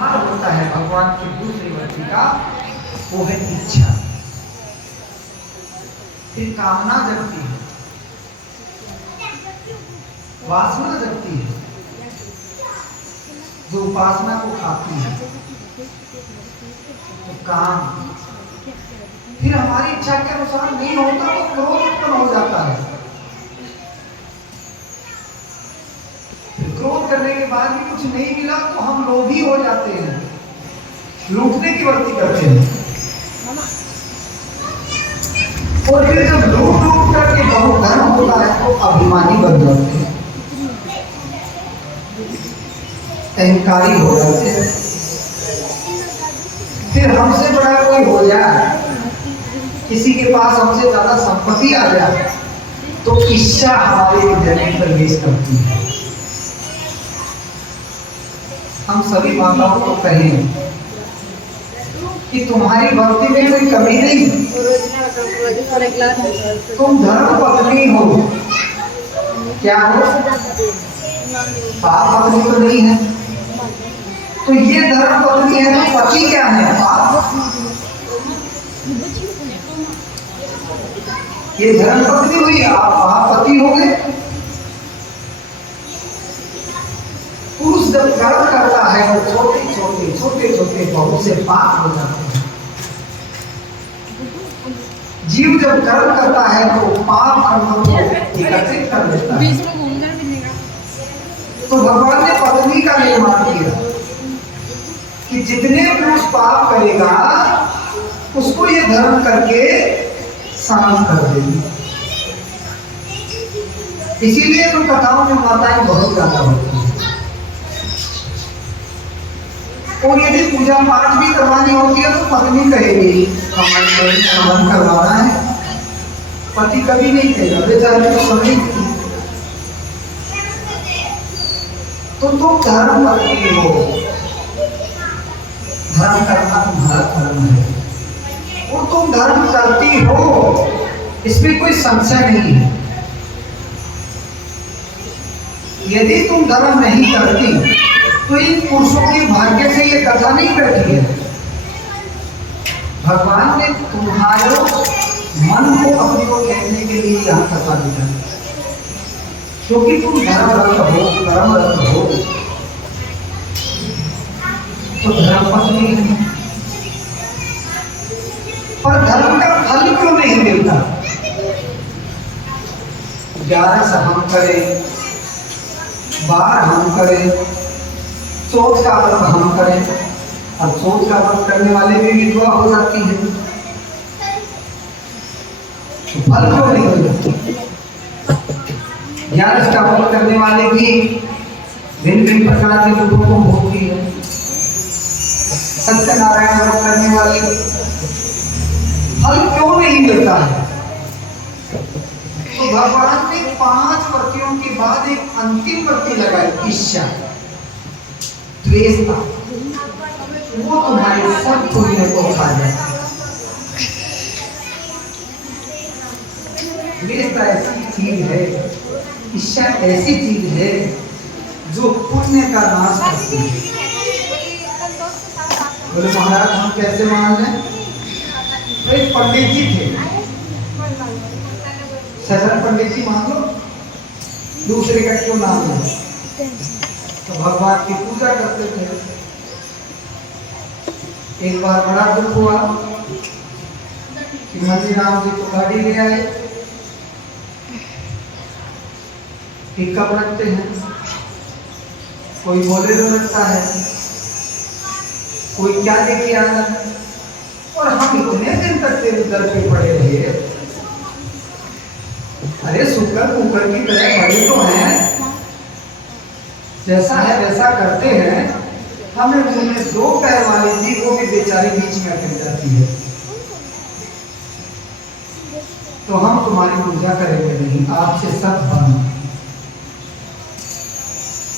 होता है भगवान की दूसरी वृत्ति का, वो है इच्छा। फिर कामना जगती है, वासना जगती है, जो उपासना को खाती है, तो काम। फिर हमारी इच्छा के अनुसार नहीं होता तो क्रोध उत्पन्न हो जाता है। फिर क्रोध करने के बाद भी कुछ नहीं मिला तो हम लोभी हो जाते हैं, लूटने की वृत्ति करते हैं। और फिर जब लूट लूट करके बहुत धन होता है तो अभिमानी बन जाते हैं, अहंकारी हो जाते हैं। फिर हमसे बड़ा कोई हो जाए, किसी के पास हमसे ज्यादा संपत्ति आ जाए, तो इच्छा हमारे हृदय में प्रवेश करती है। हम सभी माताओं को कहें कि तुम्हारी भक्ति में कोई कमी नहीं, तुम धर्म पत्नी हो। क्या हो? पाप पत्नी तो नहीं है। तो ये धर्म पत्नी है तो पति क्या है? पाप। ये धर्म पत्नी हुई, आप पाप पति हो गए। पुरुष जब कर्म करता है तो छोटे छोटे बहुत से पाप हो जाते हैं। जीव जब कर्म करता है तो पाप कर्मों को एकत्रित कर लेता है। तो भगवान ने पत्नी का निर्माण किया कि जितने पुरुष पाप करेगा उसको ये धर्म करके शांत कर देगी। इसीलिए तो कथाओं में माताएं बहुत ज्यादा होती हैं। और यदि पूजा पाठ भी करवानी होती है तो पत्नी कहेगी हवन करवाना है, पति कभी नहीं कहेगा बेचारे तो समझी। तो तुम धर्म पत्नी हो, धर्म करना तुम्हारा धर्म है, वो तुम धर्म करती हो, इसमें कोई संशय नहीं है। यदि तुम धर्म नहीं करती तो इन पुरुषों के भाग्य से ये कथा नहीं बैठी है। भगवान ने तुम्हारे मन को अपनी ओर कहने के लिए यह कथा दिया, क्योंकि तुम धर्मरत हो, कर्मरत हो, तो धर्म पत्नी है। पर धर्म का फल क्यों नहीं मिलता? 11 हम करें, 12 हम करें, 14 का व्रत हम करें, और 14 का व्रत करने वाले भी विधवा हो जाती है, तो फल क्यों नहीं मिलता? 11 का व्रत करने वाले भी भिन्न भिन्न प्रकार के दुखों को भोगती है। सत्यनारायण व्रत करने वाले फल क्यों नहीं मिलता है? तो भगवान ने 5 व्रतियों के बाद एक अंतिम व्रति लगाई, इच्छा, द्वेषता। वो तुम्हारे सब पुण्य को खा जाए। द्वेषता ऐसी चीज है, इच्छा ऐसी चीज है जो पुण्य का नाश करती है। बोले महाराज हम कैसे मान लें? एक पंडित जी थे, सजन पंडित जी मान लो, दूसरे का क्यों नाम लो? तो भगवान की पूजा करते थे। एक बार बड़ा दुख हुआ कि मंदिर राम जी को गाड़ी ले आए, पिकअप रखते हैं, कोई बोलेरो रखता है, कोई क्या लेके आ रहा है, और हम इतने दिन तक तेरे दर पे पड़े रहे। अरे शुक्र कुकर की तरह बड़े तो हैं, जैसा है वैसा करते हैं। हमें उन्हें 2 पैर वाली थी, वो भी बेचारी बीच में अटक जाती है, तो हम तुम्हारी पूजा करेंगे नहीं, आपसे सब बंद।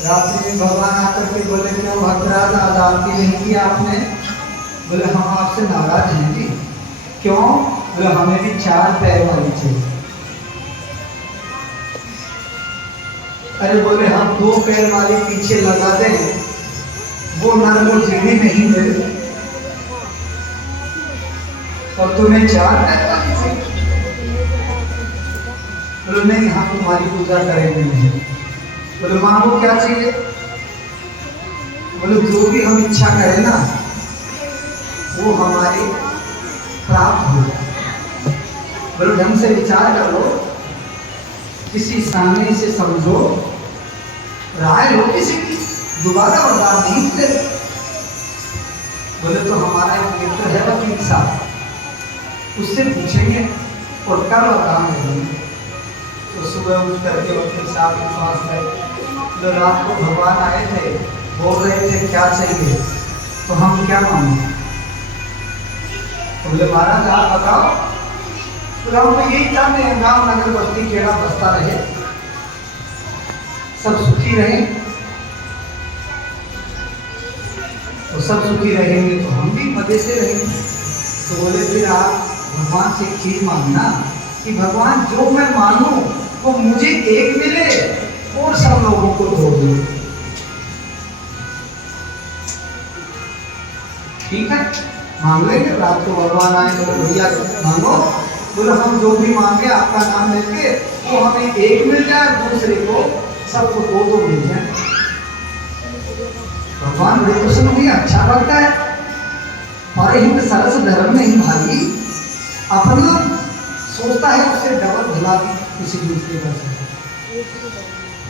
रात्रि में भगवान आकर के बोले क्यों भद्राज आज आरती नहीं की आपने? बोले हम आपसे नाराज हैं जी। क्यों? बोले हमें भी 4 पैर वाली चाहिए। अरे बोले हम 2 पैर वाली पीछे लगा दें वो नर वो जीने नहीं दे और तुम्हें चार बोलो नहीं हम तुम्हारी पूजा करेंगे नहीं। बोलो मांगो क्या चाहिए? बोलो जो भी हम इच्छा करें ना वो हमारे प्राप्त हो। बोलो ढंग से विचार कर लो, किसी सामने से समझो, राय लो किसी की, दोबारा वरदान नहीं मिले। बोले तो हमारा एक मित्र है वकील साहब, उससे पूछेंगे और कल वरदान देंगे। तो सुबह उठ करके वकील साहब के पास गए। तो रात को भगवान आए थे, बोल रहे थे क्या चाहिए, तो हम क्या मांगे? तो बोले महाराज आप बताओ। तो हम तो यही चाहते हैं गांव नगर बस्ती केड़ा बसता रहे, सब सुखी रहे। तो सब सुखी रहेंगे तो हम भी मजे से रहेंगे। तो बोले फिर आप भगवान से चीज मांगना कि भगवान जो मैं मांगू वो मुझे एक मिले और सब लोगों को दो मिले। ठीक है, मांग लेंगे। रात को भगवान आए तो भैया मांगो। बोले हम जो भी मांगे आपका नाम लेके वो हमें एक मिल जाए, दूसरे को सबको दो दो मिल जाए। भगवान बड़े प्रसन्न हुए, अच्छा लगता है। और हिंद सरस धर्म नहीं भाई, अपना सोचता है उससे डबल भला भी किसी दूसरे का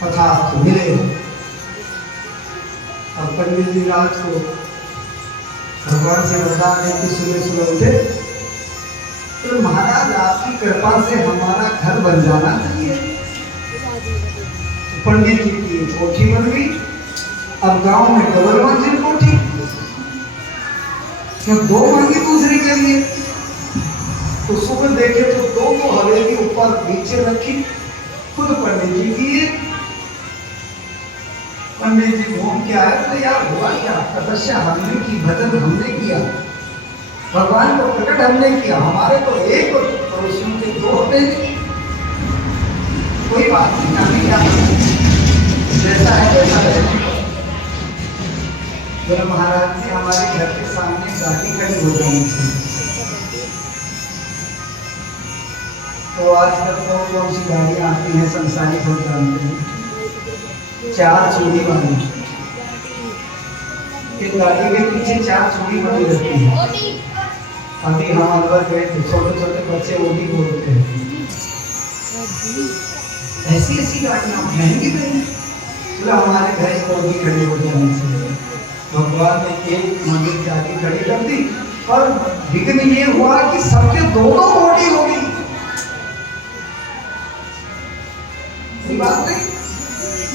पचास तो मिले। अब पंडित जी रात को भगवान से वरदान लेके सुबह सुबह उठे। तो महाराज आपकी कृपा से हमारा घर बन जाना चाहिए। पंडित जी की कोठी बन गई। अब गांव में डबल मंजिल कोठी, तो दो मांगी दूसरे के लिए। तो सुबह देखे तो दो दो हवेली ऊपर नीचे रखी, खुद पंडित जी की। पंडित जी घूम के आए तो यार हुआ क्या? तपस्या हमने की, भजन हमने किया, भगवान को प्रकट हमने किया, हमारे तो एक पड़ोसियों के दो होते। कोई बात नहीं, हमें क्या जैसा है वैसा है। बोले महाराज जी हमारे घर के सामने गाड़ी खड़ी हो जानी चाहिए। तो आजकल कौन कौन सी गाड़ियाँ आती हैं संसारिक हो जानते हैं, चार चूड़ी वाली। एक गाड़ी के पीछे चार चूड़ी बनी रहती है। अभी हम अंदर गए थे, छोटे छोटे बच्चे वो भी बोलते हैं। ऐसी ऐसी गाड़ियाँ महंगी महंगी। बोला हमारे घर को भी खड़ी हो जानी चाहिए। भगवान ने एक मंदिर की आगे खड़ी कर दी, पर विघ्न ये हुआ कि सबके दो दो मोटी हो गई। बात नहीं,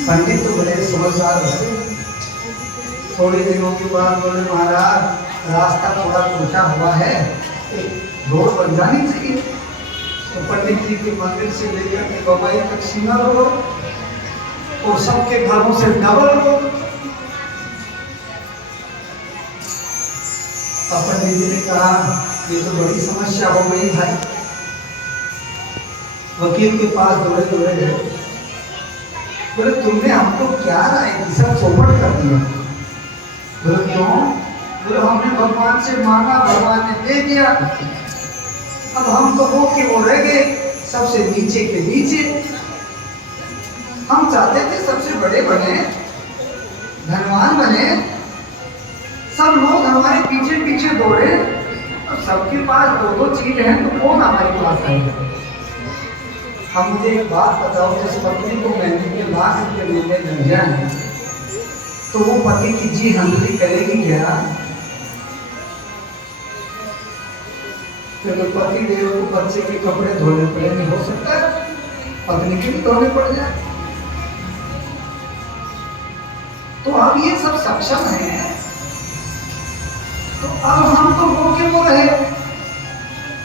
पंडित तो बड़े समझदार होते। थोड़े दिनों के बाद बोले महाराज रास्ता थोड़ा टूटा हुआ है, रोड बन जानी चाहिए। तो पंडित जी के मंदिर से लेकर के बम्बई तक सीमा रोड और सबके घरों से डबल रोड। पंडित जी ने कहा ये तो बड़ी समस्या हो गई भाई। वकील के पास दौड़े दौड़े गए। बोले तुमने हमको क्या राय दी, सब चौपट कर दिया। बोले क्यों? बोले हमने भगवान से मांगा, भगवान ने दे दिया, अब हम तो वो के वो रह गए, सबसे नीचे के नीचे। हम चाहते थे सबसे बड़े बने, धनवान बने, सब लोग हमारे पीछे पीछे दौड़े। तो सबके पास दो दो चीज है तो कौन हमारे पास आएगा? हम मुझे एक बात बताओ, जिस पत्नी को महीने के लाख रुपये मिलने लग जाए तो वो पति की जी हंसली करेगी क्या? तो पति देव को बच्चे के कपड़े धोने पड़ेंगे, हो सकता है पत्नी के भी धोने पड़ जाए। तो अब ये सब सक्षम है, तो अब हम तो वो के वो रहे,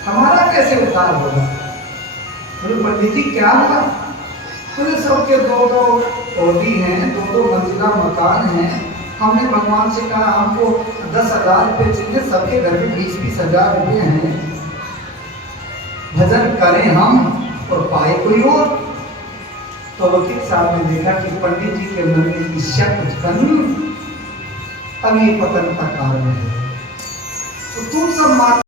हमारा कैसे उद्धार होगा? पंडित जी क्या हुआ? तो सबके दो दो ओटी हैं, दो दो मंजिला मकान है। हमने भगवान से कहा हमको 10,000 रुपये चाहिए, सबके घर में 20-20 रुपये हैं, भजन करें हम और पाए कोई और। तो वकील साहब ने देखा कि पंडित जी के मन में ईर्ष्या उत्पन्न, अब ये पतन का कारण है। तो तुम सब माता